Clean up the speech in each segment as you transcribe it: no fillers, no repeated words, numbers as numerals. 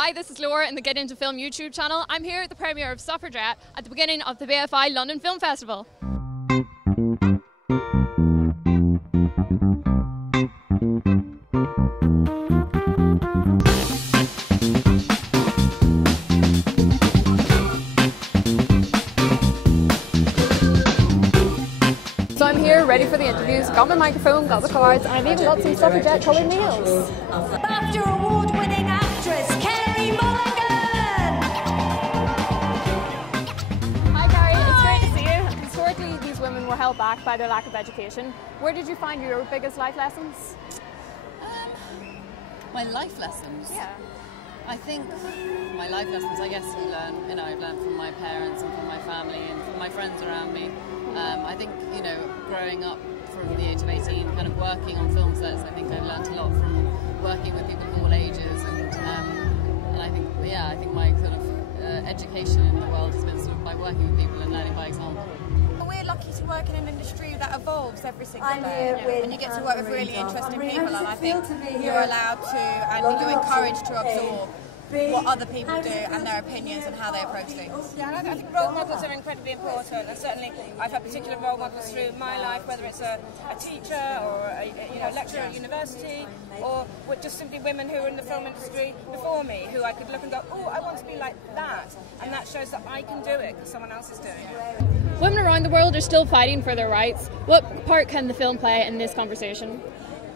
Hi, this is Laura in the Get Into Film YouTube channel. I'm here at the premiere of Suffragette at the beginning of the BFI London Film Festival. So I'm here ready for the interviews, got my microphone, got the cards, and I've even got some Suffragette coloured nails. BAFTA award-winning actress, Carey Mulligan! Hi Carey, it's great to see you. Historically, these women were held back by their lack of education. Where did you find your biggest life lessons? My life lessons? Yeah. I think my life lessons, I guess I've learned from my parents and from my family and from my friends around me. I think, growing up from the age of 18, kind of working on film sets, I think I've learned a lot from working with people of all ages, and I think my sort of education in the world has been sort of by working with people and learning by example. We're lucky to work in an industry that evolves every single day, and you get to work with really interesting people, and I think you're allowed to, and you're encouraged to absorb what other people do and their opinions and how they approach things. Yeah, and I think role models are incredibly important, and certainly I've had particular role models through my life, whether it's a teacher or a lecturer at university, or just simply women who are in the film industry before me, who I could look and go, oh, I want to be like that, and that shows that I can do it because someone else is doing it. Women around the world are still fighting for their rights. What part can the film play in this conversation?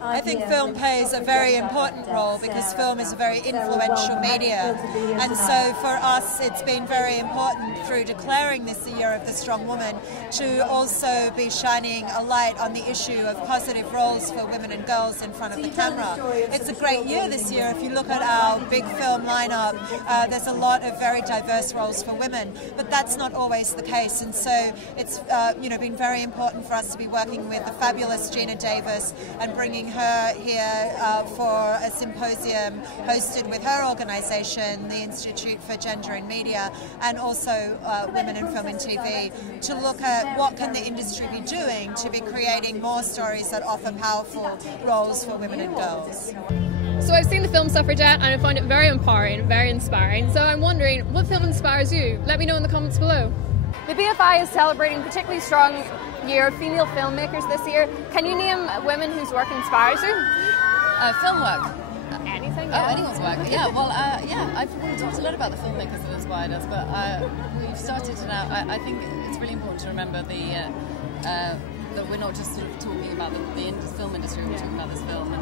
I think film plays a very important role because film is a very influential media, and so for us it's been very important through declaring this the Year of the Strong Woman to also be shining a light on the issue of positive roles for women and girls in front of the camera. It's a great year this year. If you look at our big film lineup, there's a lot of very diverse roles for women, but that's not always the case, and so it's been very important for us to be working with the fabulous Gina Davis and bringing her here for a symposium hosted with her organisation, the Institute for Gender in Media, and also Women in Film and TV, to look at what can the industry be doing to be creating more stories that offer powerful roles for women and girls. So I've seen the film Suffragette and I find it very empowering and very inspiring. So I'm wondering, what film inspires you? Let me know in the comments below. The BFI is celebrating a particularly strong year of female filmmakers this year. Can you name women whose work inspires you? Film work. Anything? Yeah. Oh, anyone's work. Yeah, well, I've talked a lot about the filmmakers that inspired us, but we've started to now. I think it's really important to remember that we're not just sort of talking about the film industry, we're talking about this film.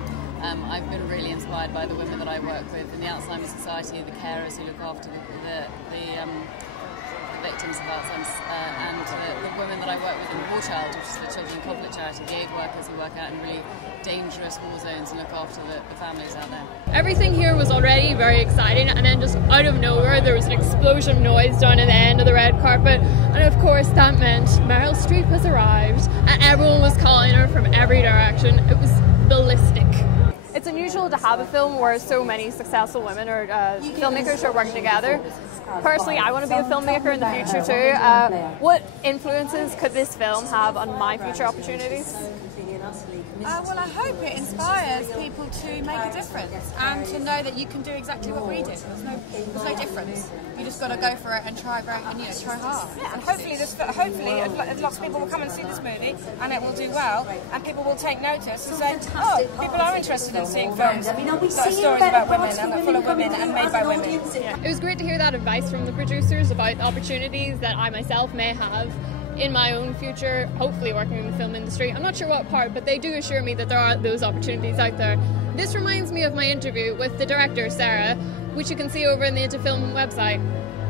And I've been really inspired by the women that I work with in the Alzheimer's Society, the carers who look after the victims of Alzheimer's, and the women that I work with in War Child, which is the children in conflict charity, the aid workers who work out in really dangerous war zones and look after the families out there. Everything here was already very exciting, and then just out of nowhere there was an explosion of noise down at the end of the red carpet, and of course that meant Meryl Streep has arrived and everyone was calling her from every direction. It was ballistic. It's unusual to have a film where so many successful women or filmmakers are working together. Personally, I want to be a filmmaker in the future too. What influences could this film have on my future opportunities? Well, I hope it inspires people to make a difference and to know that you can do exactly what we did. There's no difference. You just got to go for it and try try hard. Yeah, and hopefully lots of people will come and see this movie and it will do well, and people will take notice and say, oh, people are interested in seeing films that are stories about women and are full of women and made by women. Yeah. It was great to hear that advice from the producers about opportunities that I myself may have in my own future, hopefully working in the film industry. I'm not sure what part, but they do assure me that there are those opportunities out there. This reminds me of my interview with the director, Sarah, which you can see over on the Into Film website.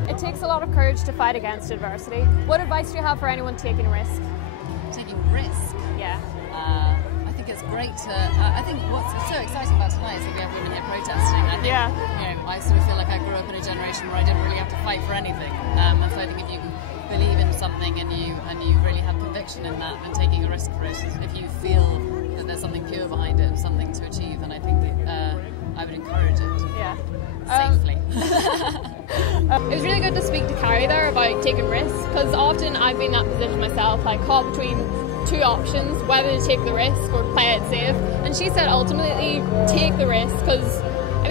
It takes a lot of courage to fight against adversity. What advice do you have for anyone taking a risk? Taking risk? Yeah. I think it's great to. I think what's so exciting about tonight is that we have women here protesting. I think, I sort of feel like I grew up in a generation where I didn't really have to fight for anything. And so I think if you believe in something and you really have conviction in that, then taking a risk for it, if you feel that there's something pure behind it and something to achieve, and I think I would encourage it. Yeah. Safely. It was really good to speak to Carey there about taking risks, because often I've been in that position myself, like caught between two options, whether to take the risk or play it safe, and she said ultimately take the risk, because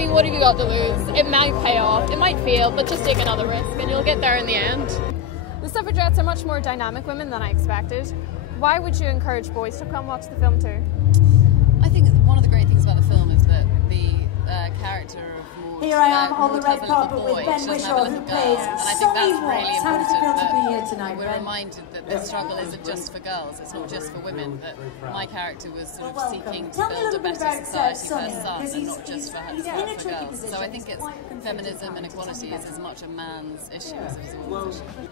mean, what have you got to lose? It might pay off, it might fail, but just take another risk and you'll get there in the end. The suffragettes are much more dynamic women than I expected. Why would you encourage boys to come watch the film too? I think one of the great things about the film is that the character of Maud, Here I am on the red carpet with Ben she doesn't Whishaw, have a who little plays girl. And I think Sorry that's What. really How does it feel important, to be here that tonight, we're Ben? reminded that the struggle isn't just for girls, it's not just for women, that my character was sort of seeking to Tell me a build a little bit better about society for Sonny, her son, because and not just for he's in a for tricky girls. So I think it's feminism and equality is as much a man's issue as it is a woman's issue.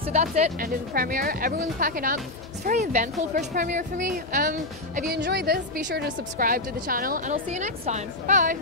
So that's it, end of the premiere. Everyone's packing up. It's a very eventful first premiere for me. If you enjoyed this, be sure to subscribe to the channel, and I'll see you next time. Bye!